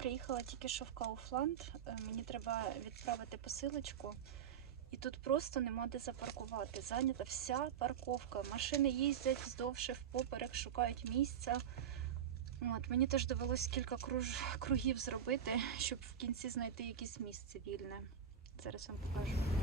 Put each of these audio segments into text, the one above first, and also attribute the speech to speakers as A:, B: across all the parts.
A: приїхала тільки що в Кауфланд. Е, Мені треба відправити посилочку. І тут просто нема де запаркувати. Зайнята вся парковка. Машини їздять вздовж впоперек, шукають місця. От, мені теж довелось кілька круж... кругів зробити, щоб в кінці знайти якесь місце вільне. Зараз вам покажу.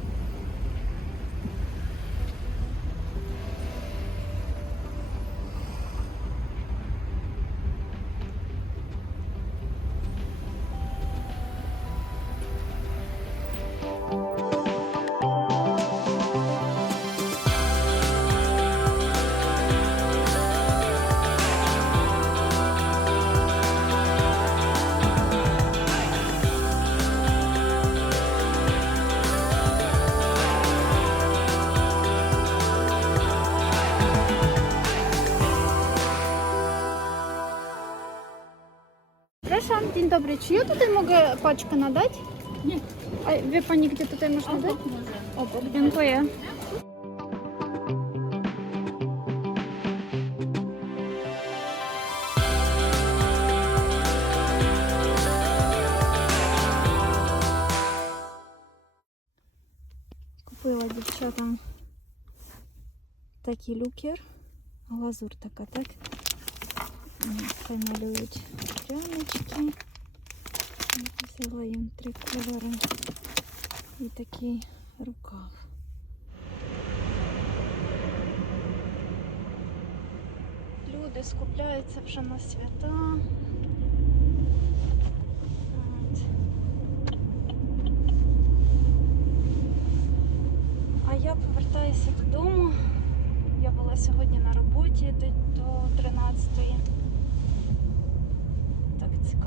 B: Dzień dobry. Czy ja tutaj mogę paczkę nadać?
A: Nie.
B: A wie pani, gdzie tutaj można dać? Obok, dziękuję.
A: Купила дівчатам такий люкер. Глазур така, так? М, Хай малюють прянички. Взяла їм три кольори. І такий рукав. Люди скупляються вже на свята. А я повертаюся додому. Я була сьогодні на роботі до, до 13-ї.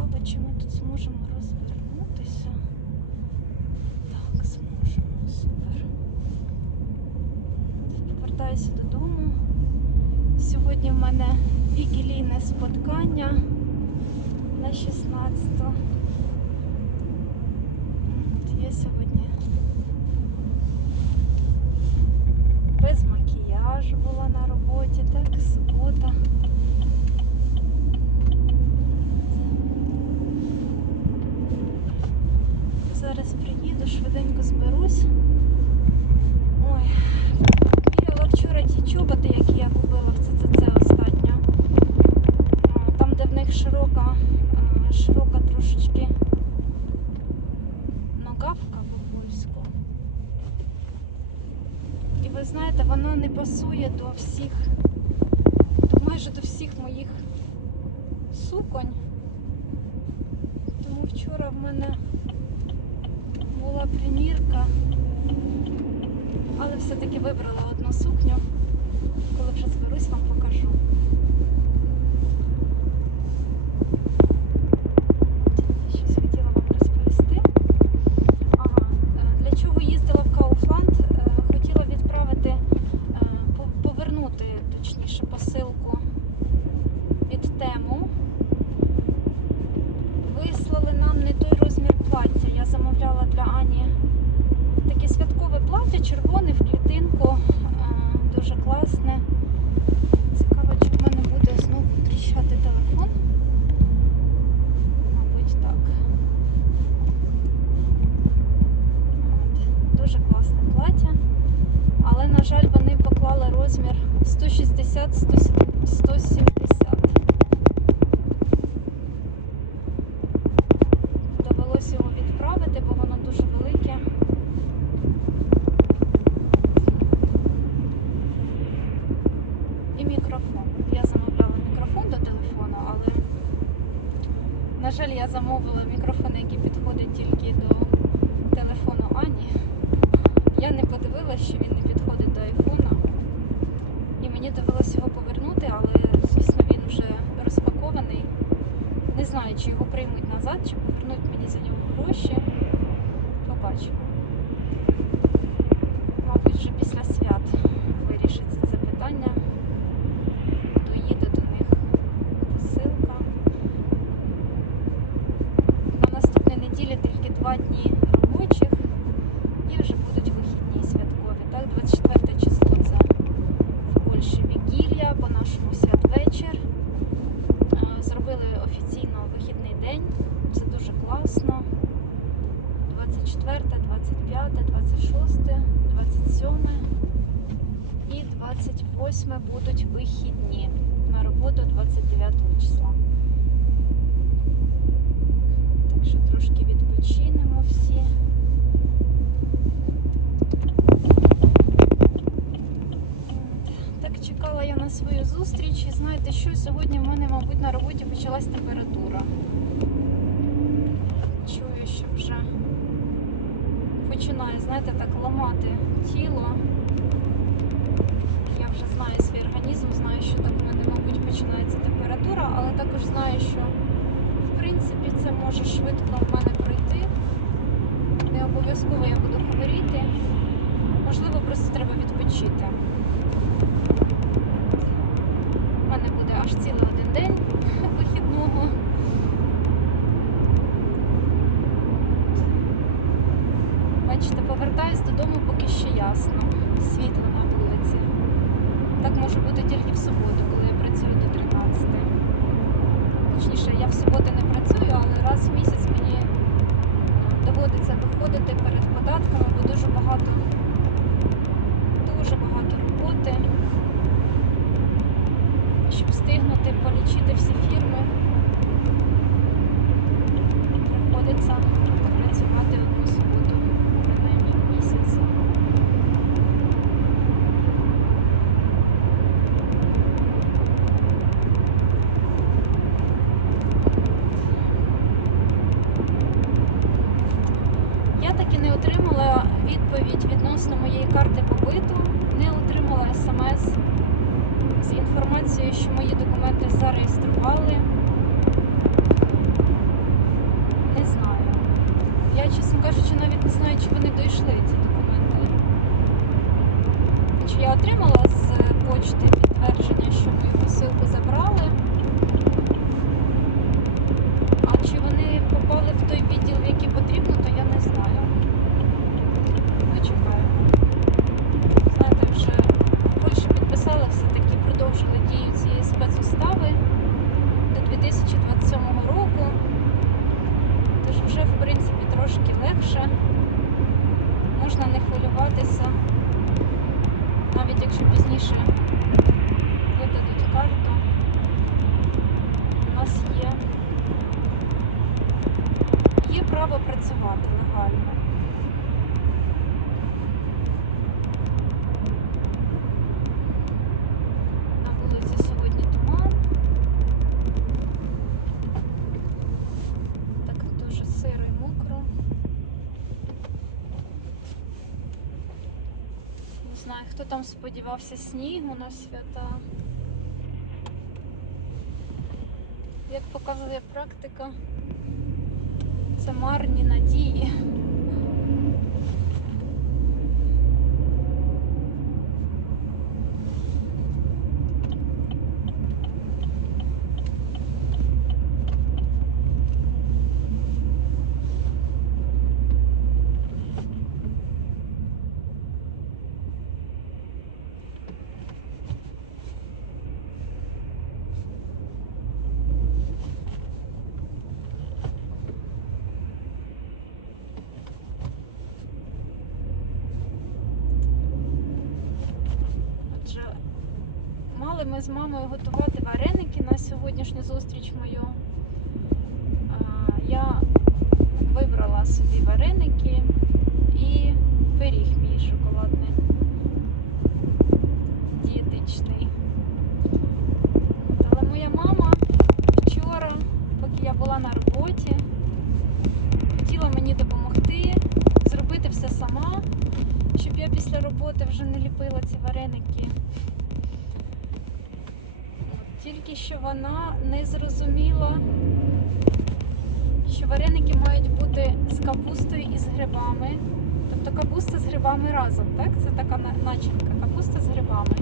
A: Цікаво, чи ми тут зможемо розвернутися. Так, зможемо. Супер. Повертаюся додому. Сьогодні в мене вікілійне споткання на 16-го. От Я сьогодні без макіяжу була на роботі, так, субота. Зараз приїду, швиденько зберусь. Ой, міряла вчора ті чоботи, які я купила в ЦЦЦ останньо. Там, де в них широка, широка трошечки ногавка по-польську. І ви знаєте, воно не пасує до всіх, майже до всіх моїх суконь. Тому вчора в мене була примірка, але все-таки вибрала одну сукню. Коли вже зберусь, вам покажу. Щось хотіла вам розповісти. Е, для чого їздила в Кауфланд? Е, Хотіла відправити, е, повернути, точніше, посилку від тему. Вислали нам не той розмір плаття. Я замовляла для Ані таке святкове плаття, червоне в клітинку, е, дуже класне. Цікаво, чи в мене буде знову тріщати телефон. Мабуть, так. От. Дуже класне плаття. Але, на жаль, вони поклали розмір 160-170. Довелося його відправити, бо воно дуже велике. І мікрофон. Я замовляла мікрофон до телефону, але, на жаль, я замовила мікрофон, який підходить тільки до телефону Ані. Я не подивилася, що він не підходить до айфона. І мені довелося його повернути, але, звісно, він вже розпакований. Не знаю, чи його приймуть назад, чи повернуть мені за нього гроші. Побачимо. Мабуть, вже після свят вирішиться це питання. Доїде до них посилка. На наступній неділі тільки два дні робочих і вже будуть вихідні святкові. Так, 24 число це в Польщі Вігілія, по-нашому святвечір. Е, Зробили офіційно вихідний день. Це дуже класно. 24, 25, 26, 27 і 28 будуть вихідні. На роботу 29 числа. Так що трошки відпочинемо всі. Так чекала я на свою зустріч і знаєте що, сьогодні в мене, мабуть, на роботі почалась температура. Чую, що вже починає, знаєте, так ламати тіло. Я вже знаю свій організм, знаю, що так в мене, мабуть, починається температура, але також знаю, що в принципі це може швидко в мене пройти. Не обов'язково я буду хворіти. Можливо, просто треба відпочити. У мене буде аж цілий один день вихідного. Бачите, повертаюсь додому, ясно. Світло на вулиці. Так може бути тільки в суботу, коли я працюю до 13. Точніше, я в суботу не працюю, але раз в місяць мені доводиться виходити перед податками, бо дуже багато, дуже багато роботи. Щоб встигнути полічити всі фірми, приходиться працювати одну суботу, принаймні в місяць. Я таки не отримала відповідь відносно моєї карти побиту, не отримала смс з інформацією, що мої документи зареєстрували. Не знаю. Я, чесно кажучи, навіть не знаю, чи вони дійшли ці документи. Чи я отримала з почти підтвердження, що мою посилку забрали. А чи вони попали в той відділ, в який потрібно, то я не знаю. Почекаю. Знаєте, вже в Польщі підписали все-таки продовжили дію цієї спецустави до 2027 року. Тож вже, в принципі, трошки легше. Можна не хвилюватися, якщо пізніше видадуть карту. У нас є, є право працювати легально. На вулиці сьогодні туман. Так дуже сиро і мокро. Не знаю, хто сніг сподівався снігу на свята. Як показує практика, це марні надії. Ми з мамою готувати вареники на сьогоднішню зустріч мою. Я вибрала собі вареники і пиріг мій шоколадний, дієтичний. Але моя мама вчора, поки я була на роботі, хотіла мені допомогти, зробити все сама, щоб я після роботи вже не ліпила ці вареники. Тільки що вона не зрозуміла, що вареники мають бути з капустою і з грибами. Тобто капуста з грибами разом, так? Це така начинка, капуста з грибами.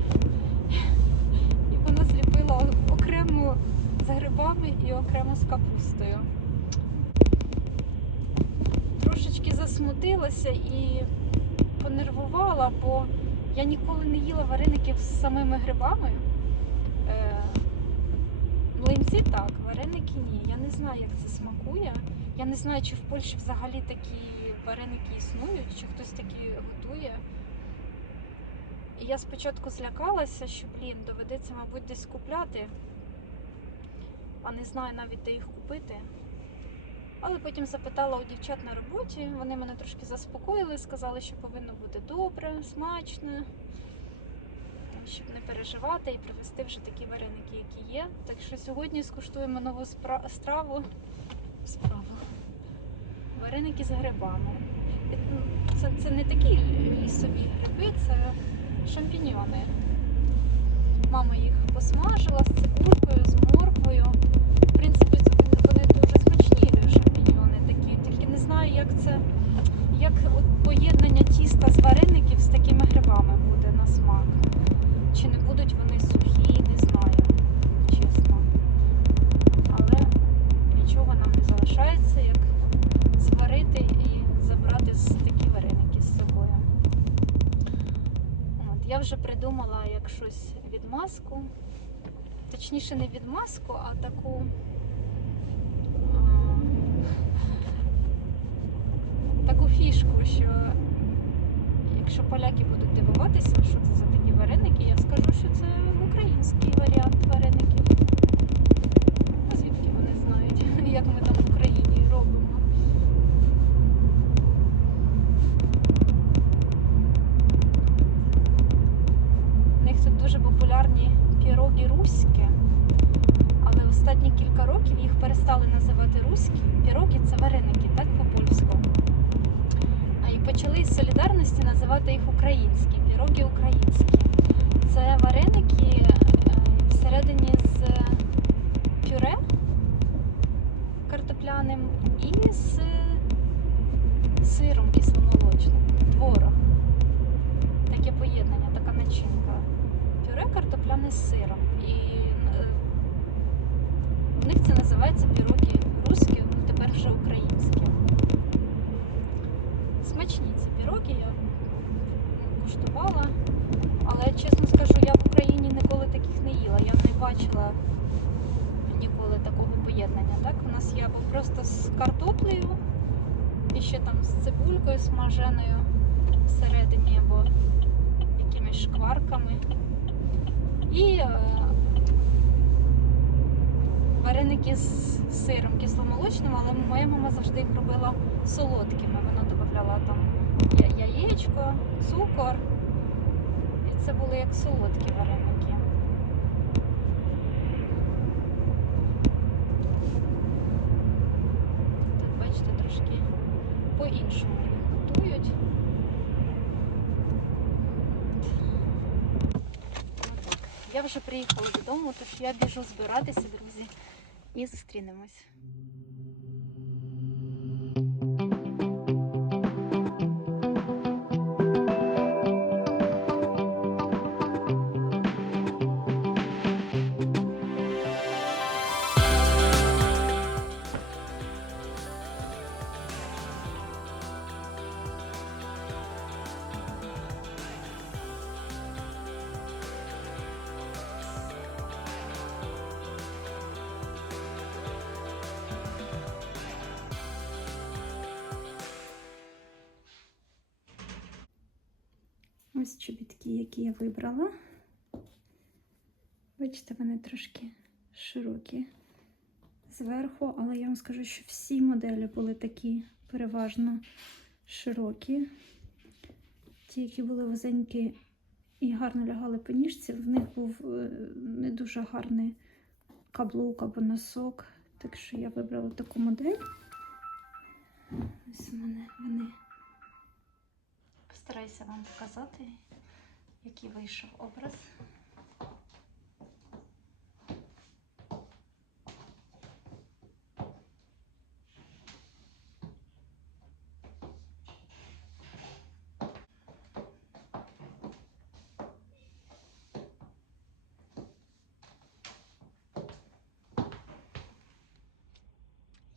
A: І вона зліпила окремо з грибами і окремо з капустою. Трошечки засмутилася і понервувала, бо я ніколи не їла вареників з самими грибами. Млинці так, вареники ні. Я не знаю, як це смакує. Я не знаю, чи в Польщі взагалі такі вареники існують, чи хтось такі готує. І я спочатку злякалася, що, блін, доведеться, мабуть, десь купляти, а не знаю навіть, де їх купити. Але потім запитала у дівчат на роботі, вони мене трошки заспокоїли, сказали, що повинно бути добре, смачно, щоб не переживати і привезти вже такі вареники, які є. Так що сьогодні скуштуємо нову спра- страву. Справу. Вареники з грибами. Це, це не такі лісові гриби, це шампіньйони. Мама їх посмажила з цибулькою, з морквою. В принципі, вони- дуже смачні шампіньйони такі. Тільки не знаю, як це, як от поєднання тіста з вареників з такими грибами буде на смак. Чи не будуть вони сухі, не знаю, чесно. Але нічого нам не залишається, як зварити і забрати такі вареники з собою. От, я вже придумала як щось відмазку. Точніше, не відмазку, а таку. Таку фішку, що якщо поляки будуть дивуватися, що це за вареники, я скажу, що це український варіант вареників. А звідки вони знають, як ми там в Україні робимо? У них тут дуже популярні піроги руські, але останні кілька років їх перестали називати руські. Піроги це вареники, так по-польську. А і почали з солідарності називати їх українські, піроги українські. Кисломолочним, творог. Таке поєднання, така начинка. Пюре картопляне з сиром. І е, в них це називається піроги руські, ну тепер вже українські. Смачні ці піроги, я куштувала. Але чесно скажу, я в Україні ніколи таких не їла. Я не бачила ніколи такого поєднання. Так? У нас є або просто з картоплею, з цибулькою смаженою всередині, або якимись шкварками. І е, вареники з сиром кисломолочним, але моя мама завжди їх робила солодкими. Вона додавала там яєчко, цукор. І це були як солодкі вареники. Тут, бачите, трошки по-іншому готують. Я вже приїхала додому, тож я біжу збиратися, друзі, і зустрінемось. Ось чобітки, які я вибрала. Бачите, вони трошки широкі зверху, але я вам скажу, що всі моделі були такі переважно широкі. Ті, які були вузенькі і гарно лягали по ніжці, в них був е, не дуже гарний каблук або носок. Так що я вибрала таку модель. Ось у мене вони. Постараюся вам показати, який вийшов образ.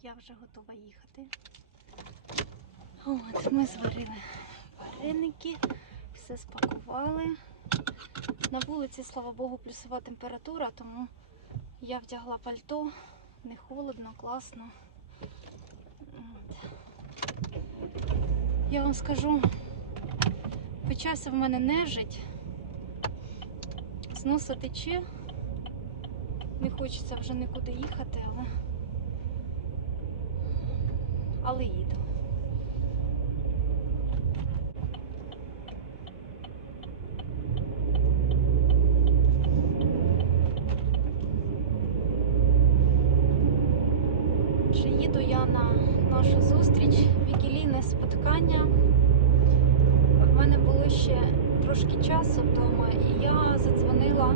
A: Я вже готова їхати. От, ми зварили вареники, все спакували. На вулиці, слава Богу, плюсова температура, тому я вдягла пальто, не холодно, класно. Я вам скажу, почався в мене нежить. З носа тече. Не хочеться вже нікуди їхати, але. Але їду. Чи їду я на нашу зустріч, вікілійне споткання. В мене було ще трошки часу вдома, і я задзвонила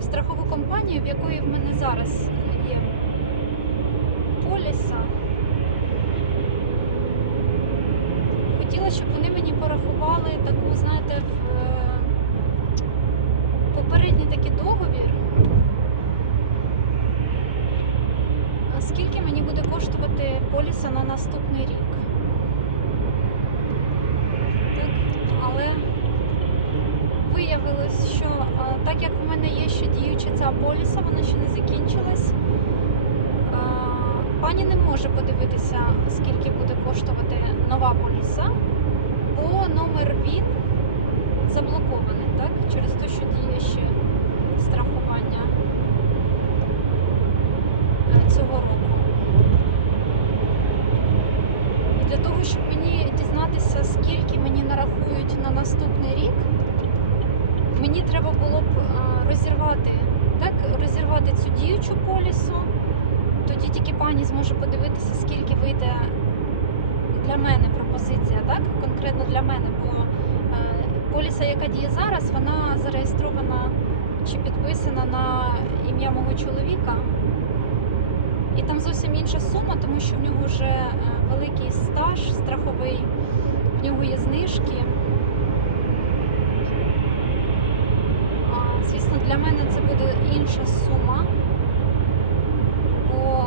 A: в страхову компанію, в якої в мене зараз є поліса. Хотіла, щоб вони мені порахували таку, знаєте, в е, попередній такий договір. Скільки мені буде коштувати поліса на наступний рік? Так, але виявилось, що так як в мене є ще діюча ця поліса, вона ще не закінчилась. Пані не може подивитися, скільки буде коштувати нова поліса, бо номер ВІН заблокований, так? Через те, що діє ще страхування е, цього року. І для того, щоб мені дізнатися, скільки мені нарахують на наступний рік, мені треба було б е, розірвати, так, розірвати цю діючу полісу. Тоді тільки пані зможе подивитися, скільки вийде для мене пропозиція, так? Конкретно для мене, бо е, поліса, яка діє зараз, вона зареєстрована чи підписана на ім'я мого чоловіка. І там зовсім інша сума, тому що в нього вже е, великий стаж страховий, в нього є знижки. А, Звісно, для мене це буде інша сума. Бо,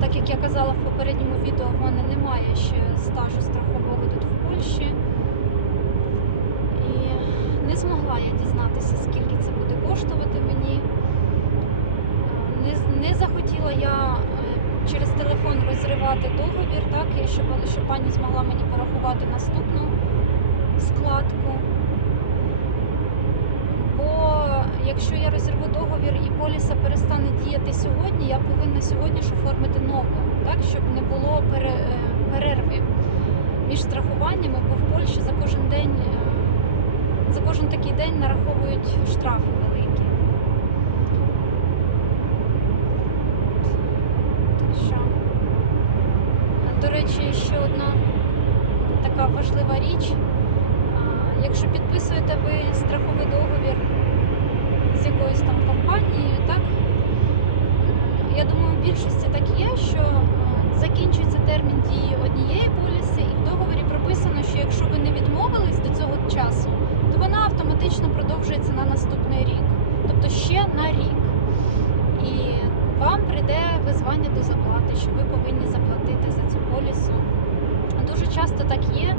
A: так як я казала в попередньому відео, в мене немає ще стажу страхового тут в Польщі. І не змогла я дізнатися, скільки це буде коштувати мені. Не, не захотіла я е, через телефон розривати договір, так, щоб, щоб пані змогла мені порахувати наступну складку. Бо якщо я розірву договір і поліса перестане діяти сьогодні, я повинна сьогодні ж оформити нову, так, щоб не було е, перерви між страхуваннями, бо в Польщі за кожен день, е, за кожен такий день нараховують штрафи великі. Так що, до речі, ще одна така важлива річ. Якщо підписуєте ви страховий договір з якоюсь там компанією, так я думаю, в більшості так є, що е, закінчується термін дії однієї поліси, і в договорі прописано, що якщо ви не відмовились до цього часу, то вона автоматично продовжується на наступний рік, тобто ще на рік. І вам прийде визвання до заплати, що ви повинні заплатити за цю полісу. Дуже часто так є,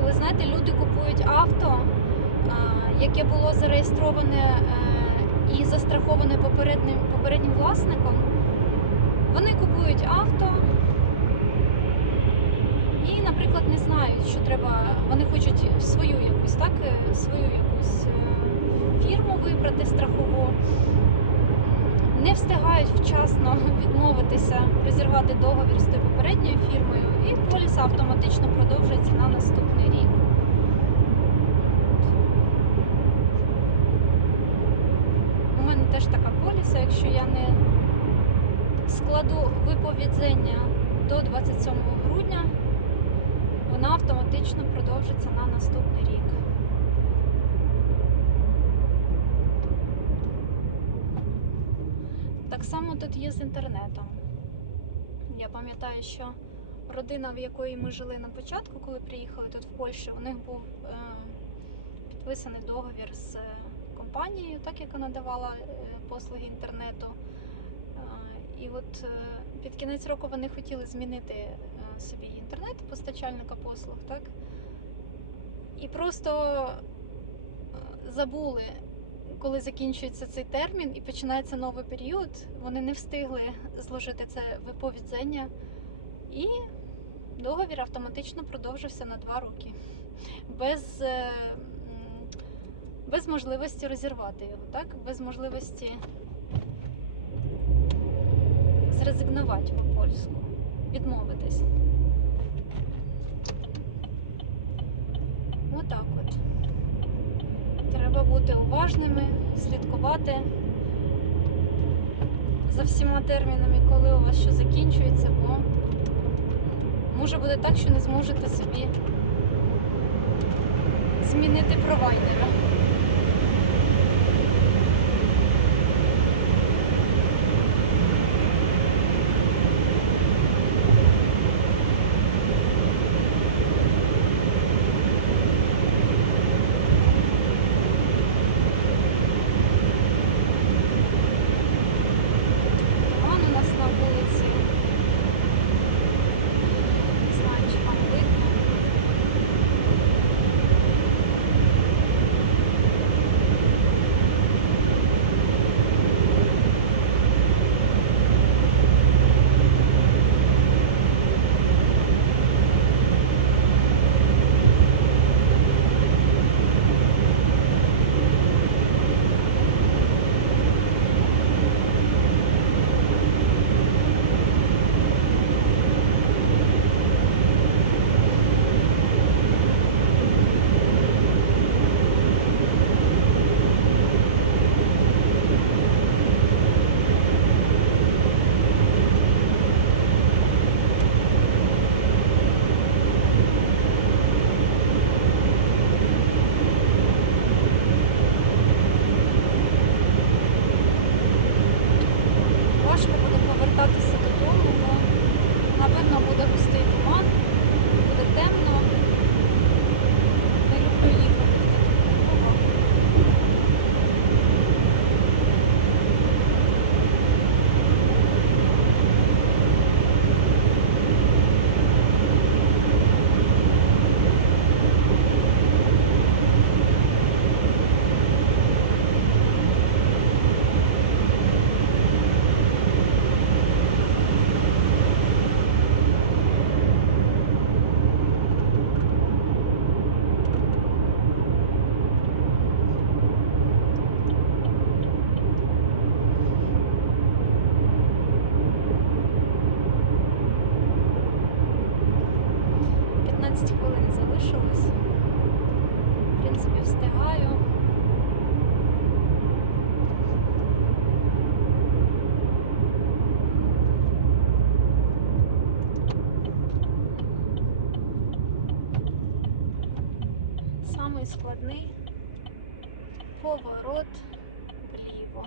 A: коли знаєте, люди купують авто, яке було зареєстроване е, і застраховане попереднім, попереднім власником. Вони купують авто і, наприклад, не знають, що треба. Вони хочуть свою якусь, так, е, свою якусь е, фірму вибрати страхову. Не встигають вчасно відмовитися, розірвати договір з тою попередньою фірмою, і поліс автоматично продовжується на наступний рік. У мене теж така якщо я не складу виповідзення до 27 грудня, вона автоматично продовжиться на наступний рік. Так само тут є з інтернетом. Я пам'ятаю, що родина, в якої ми жили на початку, коли приїхали тут в Польщу, у них був е, підписаний договір з е, компанією, так яка надавала е, послуги інтернету. Е, і от е, під кінець року вони хотіли змінити собі інтернет постачальника послуг, так? І просто забули коли закінчується цей термін і починається новий період, вони не встигли зложити це виповідзення і договір автоматично продовжився на 2 роки. Без, без можливості розірвати його, так? Без можливості зрезигнувати по польську, відмовитись. Отак от. Треба бути уважними, слідкувати за всіма термінами, коли у вас що закінчується, бо може бути так, що не зможете собі змінити провайдера. Туман у нас на вулиці. Не знаю, чи вам видно. Важко буде повертатися додому, бо напевно буде густий туман, буде темно. Не люблю їхати складний. Поворот вліво.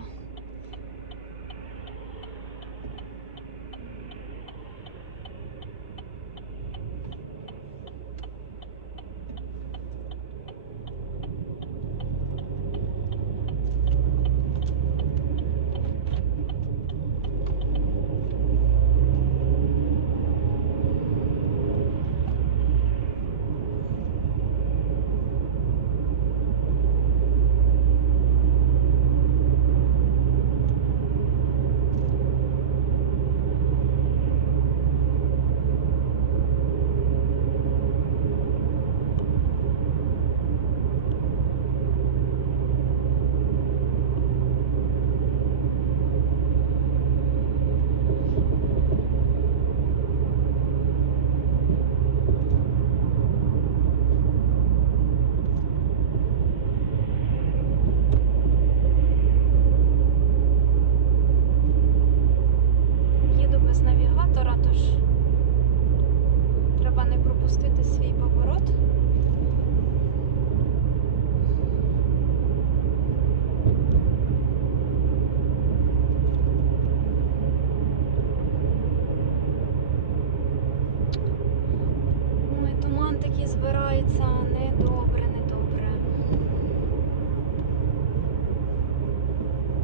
A: Їду без навігатора, тож треба не пропустити свій поворот. Такий збирається недобре, недобре.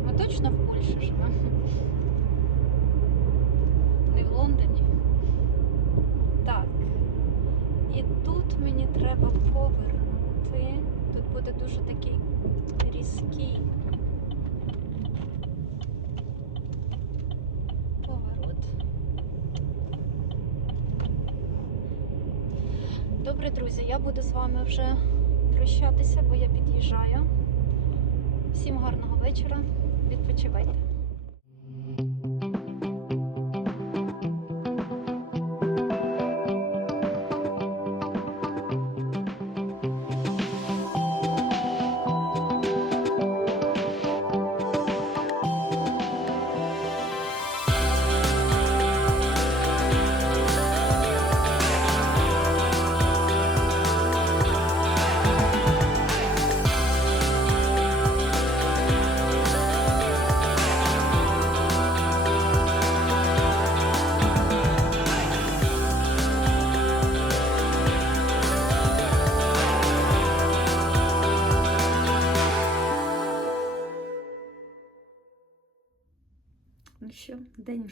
A: Ми точно в Польщі живемо? Не в Лондоні. Так. І тут мені треба повернути. Тут буде дуже такий різкий поворот. Добре, друзі, я буду з вами вже прощатися, бо я під'їжджаю. Всім гарного вечора. Відпочивайте.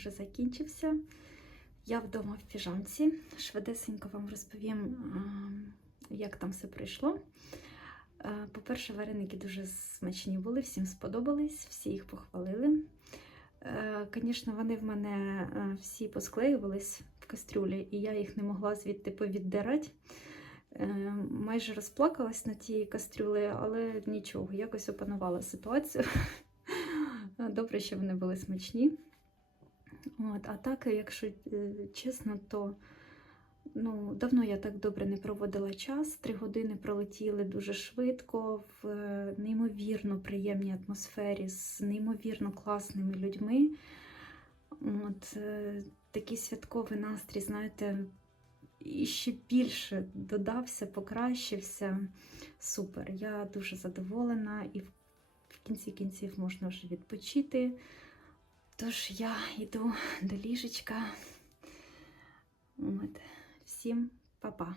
C: Вже закінчився. Я вдома в піжамці. Швидесенько вам розповім, як там все пройшло. Е, По-перше, вареники дуже смачні були, всім сподобались, всі їх похвалили. Звісно, вони в мене е, всі посклеювались в кастрюлі, і я їх не могла звідти повіддирати. Е, Майже розплакалась на тій кастрюлі, але нічого, якось опанувала ситуацію. Добре, що вони були смачні. От, а так, якщо е, чесно, то ну, давно я так добре не проводила час. Три години пролетіли дуже швидко, в е, неймовірно приємній атмосфері, з неймовірно класними людьми. От, е, такий святковий настрій, знаєте, ще більше додався, покращився. Супер. Я дуже задоволена і в кінці кінців можна вже відпочити. Тож я йду до ліжечка. От. Всім па-па.